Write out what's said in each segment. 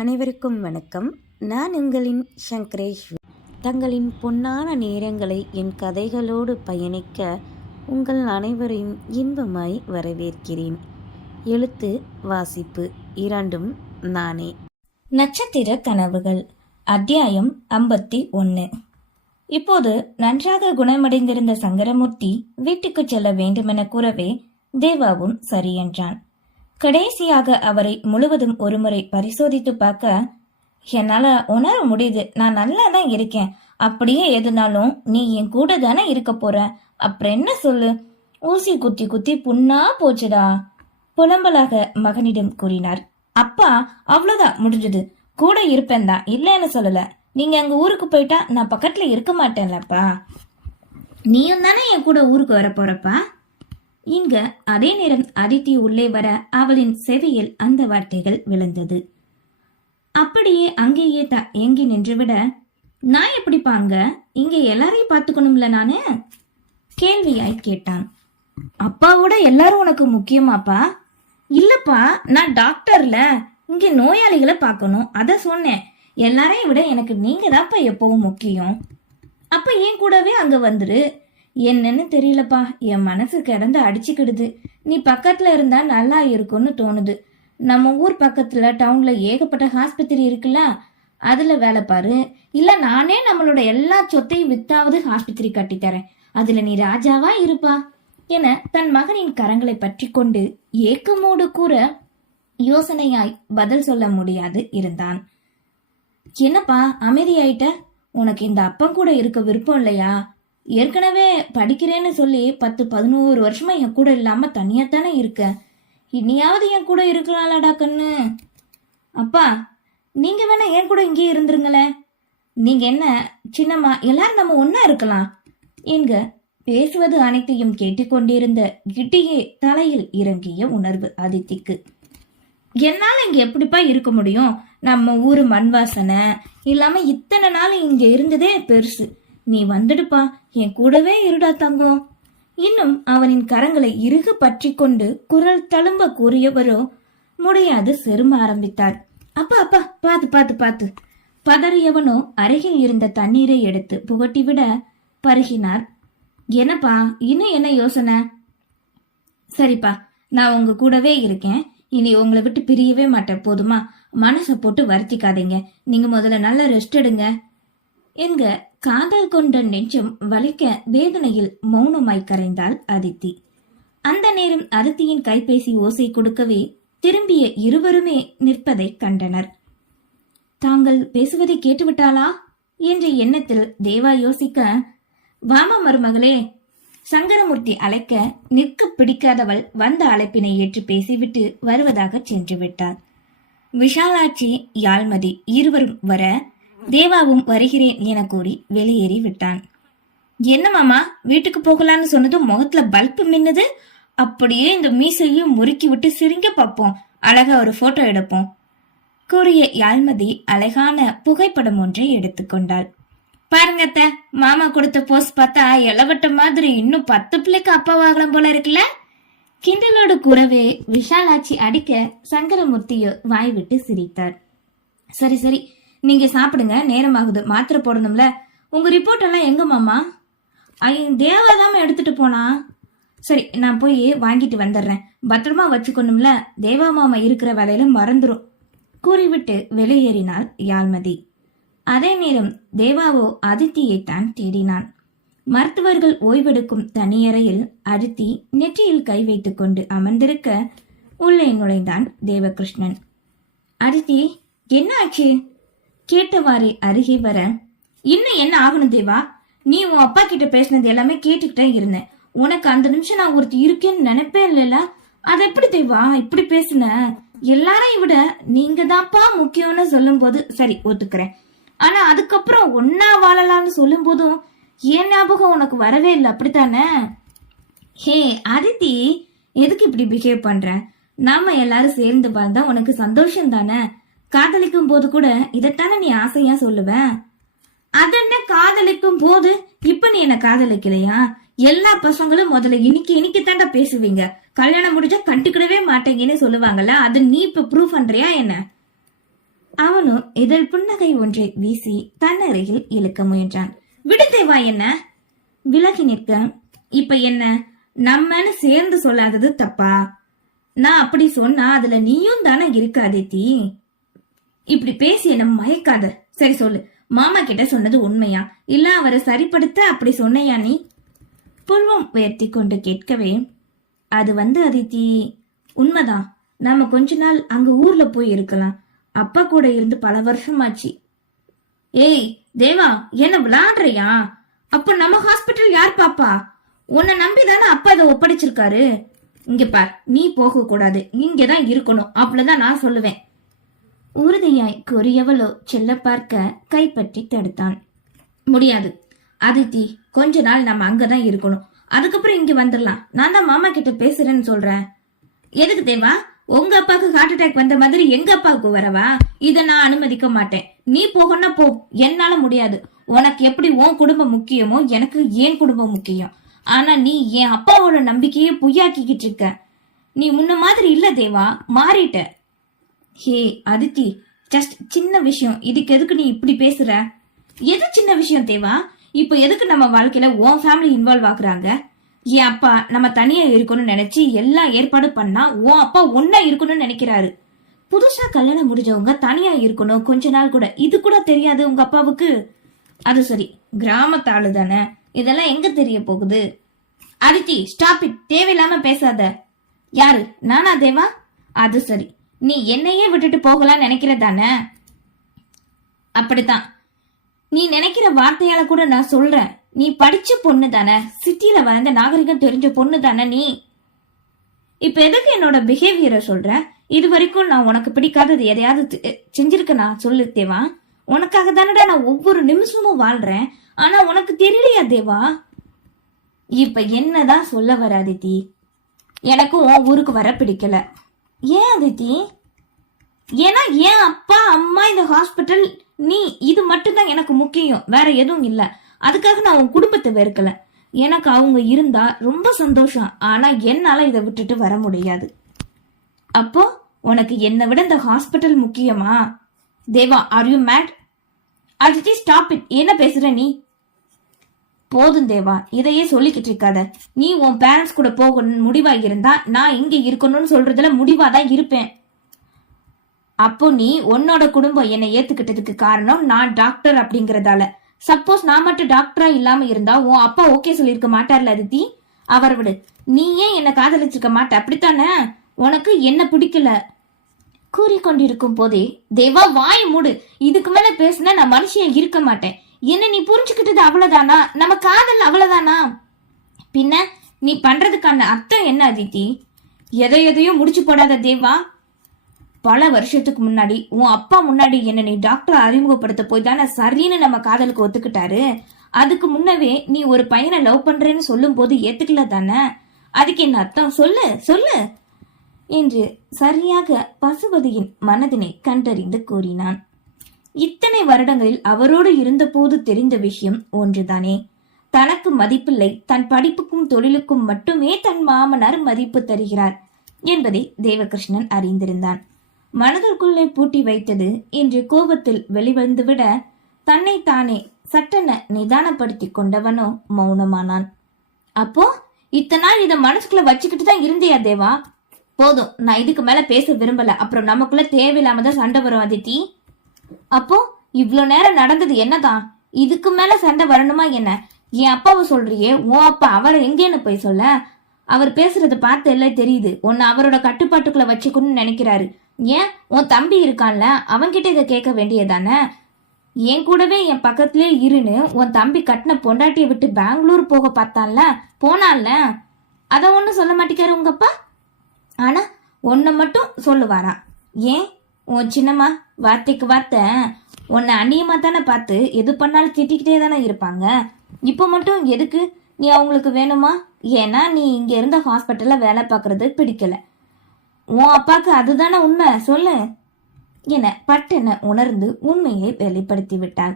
அனைவருக்கும் வணக்கம். நான் உங்களின் சங்கரேஷ். தங்களின் பொன்னான நேரங்களை என் கதைகளோடு பயணிக்க உங்கள் அனைவரையும் இன்பமாய் வரவேற்கிறேன். எழுத்து வாசிப்பு இரண்டும் நானே. நட்சத்திர கனவுகள் அத்தியாயம் 51. இப்போது நன்றாக குணமடைந்திருந்த சங்கரமூர்த்தி வீட்டுக்கு செல்ல வேண்டுமென கூறவே தேவாவும் சரி என்றான். கடைசியாக அவரை முழுவதும் ஒருமுறை பரிசோதித்து பார்க்க, என்னால உணர முடியுது, நான் நல்லா தான் இருக்கேன், அப்படியே எதுனாலும் நீ என் கூட தானே இருக்க போற, அப்புறம் என்ன சொல்லு, ஊசி குத்தி குத்தி புண்ணா போச்சுடா புலம்பலாக மகனிடம் கூறினார். அப்பா, அவ்வளவுதான், முடிஞ்சது, கூட இருப்பேன் தான், இல்லைன்னு சொல்லல. நீங்க அங்க ஊருக்கு போயிட்டா நான் பக்கத்துல இருக்க மாட்டேன்லப்பா. நீயும் தானே என் கூட ஊருக்கு வர போறப்பா. இங்க அதே நேரம் அதித்தி உள்ளே வர அவளின் செவியில் அந்த வார்த்தைகள் விழுந்தது. அப்படியே அங்கேயே ஏங்கி நின்றுவிட, நான் எப்படிப்பா அங்க, இங்க எல்லாரையும் பாத்துக்கணும்ல நானு, கேள்வியாய் கேட்டான். அப்பாவோட எல்லாரும் உனக்கு முக்கியமாப்பா? இல்லப்பா, நான் டாக்டர்ல, இங்க நோயாளிகளை பார்க்கணும், அத சொன்னேன். எல்லாரையும் விட எனக்கு நீங்க தான்ப்பா எப்பவும் முக்கியம். அப்ப ஏன் கூடவே அங்க வந்துரு. என்னன்னு தெரியலப்பா, என் மனசு கிடந்து அடிச்சுக்கிடுது. நீ பக்கத்துல இருந்தா நல்லா இருக்கும்னு தோணுது. நம்ம ஊர் பக்கத்துல டவுன்ல ஏகப்பட்ட ஆஸ்பத்திரி இருக்குல்ல, அதுல வேலை பாரு. இல்ல நானே நம்மளோட எல்லா சொத்தையும் வித்தாவது ஆஸ்பத்திரி கட்டித்தரேன், அதுல நீ ராஜாவா இருப்பா என தன் மகனின் கரங்களை பற்றி கொண்டு ஏக்கமோடு கூற யோசனையாய் பதில் சொல்ல முடியாது இருந்தான். என்னப்பா அமைதியாயிட்ட? உனக்கு இந்த அப்பன் கூட இருக்க விருப்பம் இல்லையா? ஏற்கனவே படிக்கிறேன்னு சொல்லி 10-11 வருஷமா என் கூட இல்லாம தனியாத்தானே இருக்க. இனியாவது என் கூட இருக்கலாம்லடா கண்ணு. அப்பா, நீங்க வேணா என் கூட இங்கே இருந்துருங்களே. நீங்க என்ன சின்னம்மா, எல்லாரும் நம்ம ஒன்னா இருக்கலாம் என்க பேசுவது அனைத்தையும் கேட்டுக்கொண்டிருந்த கிட்டியே தலையில் இறங்கிய உணர்வு அதித்திக்கு. என்னால இங்க எப்படிப்பா இருக்க முடியும்? நம்ம ஊரு மண் வாசனை இல்லாம இத்தனை நாள் இங்க இருந்ததே பெருசு. நீ வந்துடுப்பா, என் கூடவே இருடா தங்கம். இன்னும் அவனின் கரங்களை இறுக பற்றி கொண்டு குரல் தழும்ப கூறியவரோ முடியாது செரும ஆரம்பித்தார். அப்பா அப்பா, பாத்து பாத்து பாத்து பதறியவனோ அருகில் இருந்த தண்ணீரை எடுத்து புகட்டிவிட பருகினார். என்னப்பா, இன்னும் என்ன யோசனை? சரிப்பா, நான் உங்க கூடவே இருக்கேன், இனி உங்களை விட்டு பிரியவே மாட்டேன், போதுமா? மனசை போட்டு வருத்திக்காதீங்க, நீங்க முதல்ல நல்லா ரெஸ்ட் எடுங்க என்க காதல் கொண்ட நெஞ்சம் வலிக்க வேதனையில் மௌனமாய் கரைந்தாள் அதித்தி. அந்த நேரம் அதித்தியின் கைபேசி ஓசை கொடுக்கவே திரும்பிய இருவருமே நிற்பதை கண்டனர். தாங்கள் பேசுவதை கேட்டுவிட்டாளா என்ற எண்ணத்தில் தேவா யோசிக்க, வாமா மருமகளே, சங்கரமூர்த்தி அழைக்க நிற்க பிடிக்காதவள் வந்த அழைப்பினை ஏற்று பேசிவிட்டு வருவதாக சென்று விட்டாள். விஷாலாட்சி, யாழ்மதி இருவரும் வர தேவாவும் வருகிறேன் என கூறி வெளியேறி விட்டான். என்ன மாமா, வீட்டுக்கு போகலான்னு சொன்னதும் முகத்துல பல்பு மின்னுது, அப்படியே இந்த மீசையும் முறுக்கி விட்டு சிரிங்க பார்ப்போம், அழகா ஒரு போட்டோ எடுப்போம் கூறிய யாழ்மதி அழகான புகைப்படம் ஒன்றை எடுத்துக்கொண்டாள். பாருங்கத்த, மாமா கொடுத்த போஸ்ட் பார்த்தா இளவட்ட மாதிரி இன்னும் 10 பிள்ளைக்கு அப்பாவாகலாம் போல இருக்குல்ல கிண்டலோடு கூறவே விஷாலாட்சி அடிக்க சங்கரமூர்த்தியோ வாய் விட்டு சிரித்தார். சரி சரி, நீங்க சாப்பிடுங்க, நேரமாகுது, மாத்திரை போடணும்ல. உங்க ரிப்போர்ட் எல்லாம் எங்க மாமா? தேவாதாம எடுத்துட்டு போனா. சரி, நான் போய் வாங்கிட்டு வந்துடுறேன், பத்திரமா வச்சுக்கணும்ல, தேவா மாமா இருக்கிற வேலையில மறந்துரும் கூறிவிட்டு வெளியேறினாள் யாழ்மதி. அதே நேரம் தேவாவோ அதித்தியை தான் தேடினான். மருத்துவர்கள் ஓய்வெடுக்கும் தனியறையில் அதித்தி நெற்றியில் கை வைத்துக் கொண்டு அமர்ந்திருக்க உள்ளே நுழைந்தான் தேவகிருஷ்ணன். அதித்தி, என்ன ஆச்சு கேட்டவாறே அருகே வர, இன்னும் என்ன ஆகணும் தேவா, நீ உன் அப்பா கிட்ட பேசினது எல்லாமே கேட்டுக்கிட்டே இருந்தேன். உனக்கு அந்த நிமிஷம் நான் ஒருத்தி இருக்கேன்னு நினைப்பே இல்லைல்ல, அது எப்படி தேவா இப்படி பேசுன? எல்லாரையும் விட நீங்க தான்ப்பா முக்கியம்னு சொல்லும் போது சரி ஒத்துக்கிறேன், ஆனா அதுக்கப்புறம் ஒன்னா வாழலாம்னு சொல்லும் போதும் ஏன் ஞாபகம் உனக்கு வரவே இல்லை, அப்படித்தானே? ஹே அதித்தி, எதுக்கு இப்படி பிஹேவ் பண்ற? நாம எல்லாரும் சேர்ந்து வாழ்ந்தா உனக்கு சந்தோஷம் தானே? காதலிக்கும் போது கூட இதத்தானே நீ ஆசையா சொல்லுவ. அதென்ன காதலிக்கும் போது, இப்ப நீ என்ன காதலிக்கலையா? எல்லா பசங்களும் முதல்ல இன்னைக்கு தாண்டா பேசுவீங்க, கல்யாணம் முடிஞ்சா கண்டுக்கிடவே மாட்டேங்கன்னு சொல்லுவாங்கல்ல, அது நீ இப்ப ப்ரூவ் பண்றியா என்ன? அவனும் இதழ் புன்னகை ஒன்றை வீசி தன்னருகில் இழுக்க முயன்றான். விடு தேவா என்ன. விலகி நிற்க, இப்ப என்ன நம்மன்னு சேர்ந்து சொல்லாதது தப்பா? நான் அப்படி சொன்னா அதுல நீயும் தானே இருக்க அதித்தி. இப்படி பேசி என்ன மயக்காத. சரி சொல்லு, மாமா கிட்ட சொன்னது உண்மையா இல்ல அவரை சரிப்படுத்த அப்படி சொன்னையா நீ? புருவம் உயர்த்தி கொண்டு கேட்கவே, அது அதித்தி உண்மைதான். நாம கொஞ்ச நாள் அங்க ஊர்ல போய் இருக்கலாம். அப்பா கூட இருந்து பல வருஷமாச்சு. ஏய் தேவா, என்ன விளையாடுறியா? அப்ப நம்ம ஹாஸ்பிட்டல் யார் பாப்பா? உன்னை நம்பிதானே அப்பா இதை ஒப்படைச்சிருக்காரு. இங்க பார், நீ போக கூடாது, இங்கதான் இருக்கணும், அவ்வளவுதான் நான் சொல்லுவேன். உறுதியாய் கூறியவளோ செல்ல பார்க்க கைப்பற்றி தடுத்தான். முடியாது அதித்தி, கொஞ்ச நாள் நம்ம அங்கதான் இருக்கணும், அதுக்கப்புறம் இங்க வந்துடலாம். நான் தான் மாமா கிட்ட பேசுறேன்னு சொல்றேன். எதுக்கு தேவா? உங்க அப்பாவுக்கு ஹார்ட் அட்டாக் வந்த மாதிரி எங்க அப்பாவுக்கு வரவா? இத நான் அனுமதிக்க மாட்டேன். நீ போகணும்னா போ, என்னால முடியாது. உனக்கு எப்படி உன் குடும்பம் முக்கியமோ எனக்கு என் குடும்பம் முக்கியம். ஆனா நீ என் அப்பாவோட நம்பிக்கையே பொய்யாக்கிக்கிட்டு இருக்க. நீ முன்ன மாதிரி இல்ல தேவா, மாறிட்ட. ஹே அதித்தி, ஜஸ்ட் சின்ன விஷயம், இதுக்கு எதுக்கு நீ இப்படி பேசுற? எது சின்ன விஷயம் தேவா? இப்ப எதுக்கு நம்ம வாழ்க்கையில உன் ஃபேமிலி இன்வால்வ் ஆகுறாங்க? என் அப்பா நம்ம தனியா இருக்கணும்னு நினைச்சு எல்லா ஏற்பாடு பண்ணா உன் அப்பா ஒன்னா இருக்கணும்னு நினைக்கிறாரு. புதுசா கல்யாணம் முடிஞ்சவங்க தனியா இருக்கணும் கொஞ்ச நாள் கூட, இது கூட தெரியாது உங்க அப்பாவுக்கு? அது சரி, கிராமத்தாளு தானே, இதெல்லாம் எங்க தெரிய போகுது? அதித்தி ஸ்டாப் இட், தேவையில்லாம பேசாத. யாரு, நானா தேவா? அது சரி, நீ என்னையே விட்டுட்டு போகலாம் நினைக்கிறதானே? அப்படித்தான். நீ நினைக்கிற வார்த்தையால கூட நான் சொல்றேன். நீ படிச்ச பொண்ணு தானே, சிட்டில வளர்ந்த நாகரிகம் தெரிஞ்ச பொண்ணு தானே நீ. இப்ப எதுக்கு என்னோட பிஹேவியரை சொல்ற? இது வரைக்கும் நான் உனக்கு பிடிக்காதது எதையாவது செஞ்சிருக்கனா சொல்லு தேவா? உனக்காக தானடா நான் ஒவ்வொரு நிமிஷமும் வாழ்றேன். ஆனா உனக்கு தெரியலையா தேவா? இப்ப என்னதான் சொல்ல வர அதித்தி? எனக்கு உன் ஊருக்கு வர பிடிக்கல. ஏன் அதித்தி? ஏன்னா என் அப்பா அம்மா இந்த ஹாஸ்பிட்டல் நீ இது மட்டும்தான் எனக்கு முக்கியம், வேற எதுவும் இல்ல. அதுக்காக நான் உன் குடும்பத்தை வெறுக்கல. எனக்கு அவங்க இருந்தா ரொம்ப சந்தோஷம். ஆனா என்னால இதை விட்டுட்டு வர முடியாது. அப்போ உனக்கு என்னை விட இந்த ஹாஸ்பிட்டல் முக்கியமா? Deva, are you mad? Aditi stop it. என்ன பேசுற நீ? போதும் தேவா, இதையே சொல்லிக்கிட்டு இருக்காத. நீ உன் பேரண்ட்ஸ் கூட போகணும்னு முடிவா இருந்தா நான் இங்க இருக்கணும்னு சொல்றதுல முடிவாதான் இருப்பேன். அப்போ நீ உன்னோட குடும்பம் என்னை ஏத்துக்கிட்டதுக்கு காரணம் நான் டாக்டர் அப்படிங்கறதால. சப்போஸ் நான் மட்டும் டாக்டரா இல்லாம இருந்தா உன் அப்பா ஓகே சொல்லிருக்க மாட்டார்ல அதித்தி? அவர் விடு, நீ ஏன் என்ன காதலிச்சிருக்க மாட்ட, அப்படித்தானே? உனக்கு என்ன பிடிக்கல. கூறிக்கொண்டிருக்கும் போதே தேவா வாய் மூடு. இதுக்கு மேல பேசினா நான் மனுஷியா இருக்க மாட்டேன். என்ன நீ புரிஞ்சுக்கிட்டது அவ்வளவுதானா? நம்ம காதல் அவ்வளவுதானா? பின்ன நீ பண்றதுக்கான அர்த்தம் என்ன அதித்தி? எதையும் முடிச்சு போடாத தேவா. பல வருஷத்துக்கு முன்னாடி உன் அப்பா முன்னாடி என்ன நீ டாக்டர் அறிமுகப்படுத்த போய் தானே சரின்னு நம்ம காதலுக்கு ஒத்துக்கிட்டாரு. அதுக்கு முன்னவே நீ ஒரு பையனை லவ் பண்றேன்னு சொல்லும் போது ஏத்துக்கல தானே? அதுக்கு என்ன அர்த்தம் சொல்லு சொல்லு என்று சரியாக பசுபதியின் மனதினை கண்டறிந்து கூறினான். இத்தனை வருடங்களில் அவரோடு இருந்த போது தெரிந்த விஷயம் ஒன்றுதானே. தனக்கு மதிப்பில்லை, தன் படிப்புக்கும் தொழிலுக்கும் மட்டுமே தன் மாமனார் மதிப்பு தருகிறார் என்பதை தேவகிருஷ்ணன் அறிந்திருந்தான். மனதிற்குள்ளே பூட்டி வைத்தது இன்று கோபத்தில் வெளிவந்துவிட தன்னை தானே சட்டென நிதானப்படுத்தி கொண்டவனோ மௌனமானான். அப்போ இத்தனை நாள் இத மனசுக்குள்ள வச்சுக்கிட்டு தான் இருந்தியா தேவா? போதும், நான் இதுக்கு மேல பேச விரும்பல. அப்புறம் நமக்குள்ள தேவையில்லாமதான் சண்டை வரும் அதித்தி. அப்போ இவ்ளோ நேரம் நடந்தது என்னதான்? இதுக்கு மேல சண்டை வரணுமா என்ன? என் அப்பாவை சொல்றியே, உன் அப்பா அவரை எங்கேன்னு போய் சொல்ல? அவர் பேசுறத பார்த்து எல்லாம் தெரியுது, உன்னை அவரோட கட்டுப்பாட்டுக்குள்ள வச்சுக்கணும்னு நினைக்கிறாரு. ஏன் உன் தம்பி இருக்கான்ல, அவன்கிட்ட இதை கேட்க வேண்டியதானே? என் கூடவே என் பக்கத்திலே இருன்னு உன் தம்பி கட்டின பொண்டாட்டியை விட்டு பெங்களூர் போக பார்த்தான்ல, போனான்ல, அத ஒன்னும் சொல்ல மாட்டேக்காரு உங்க அப்பா. ஆனா உன்னை மட்டும் சொல்லுவாரா? ஏன் உன் சின்னம்மா வார்த்தைக்கு வார்த்தை உன்னை அந்நியமா தானே பார்த்து எது பண்ணாலும் திட்டிக்கிட்டே தானே இருப்பாங்க. இப்போ மட்டும் எதுக்கு நீ அவங்களுக்கு வேணுமா? ஏன்னா நீ இங்க இருந்த ஹாஸ்பிட்டல்ல வேலை பார்க்கறது பிடிக்கல. உன் அப்பாக்கு அதுதானே உண்மை, சொல்லு என பட்டென உணர்ந்து உண்மையை வெளிப்படுத்தி விட்டாள்.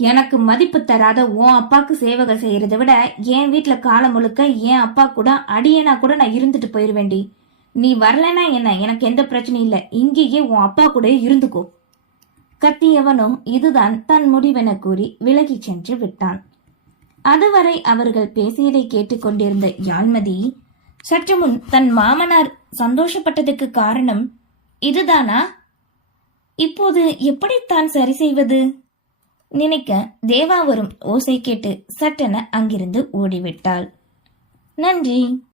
எனக்கு மதிப்பு தராத உன் அப்பாக்கு சேவகை செய்யறதை விட என் வீட்டுல காலம் முழுக்க என் அப்பா கூட அடியேனா கூட நான் இருந்துட்டு போயிருவேண்டி. நீ வரலனா என்ன, எனக்கு எந்த பிரச்சனையும் இல்லை, இங்கேயே உன் அப்பா கூட இருந்துக்கோ. கத்தியவனோ இதுதான் தன் முடிவென கூறி விலகி சென்று விட்டான். அதுவரை அவர்கள் பேசியதை கேட்டுக்கொண்டிருந்த யாழ்மதி சற்று முன் தன் மாமனார் சந்தோஷப்பட்டதுக்கு காரணம் இதுதானா? இப்போது எப்படித்தான் சரி செய்வது நினைக்க தேவா வரும் ஓசை கேட்டு சட்டென அங்கிருந்து ஓடிவிட்டாள். நன்றி.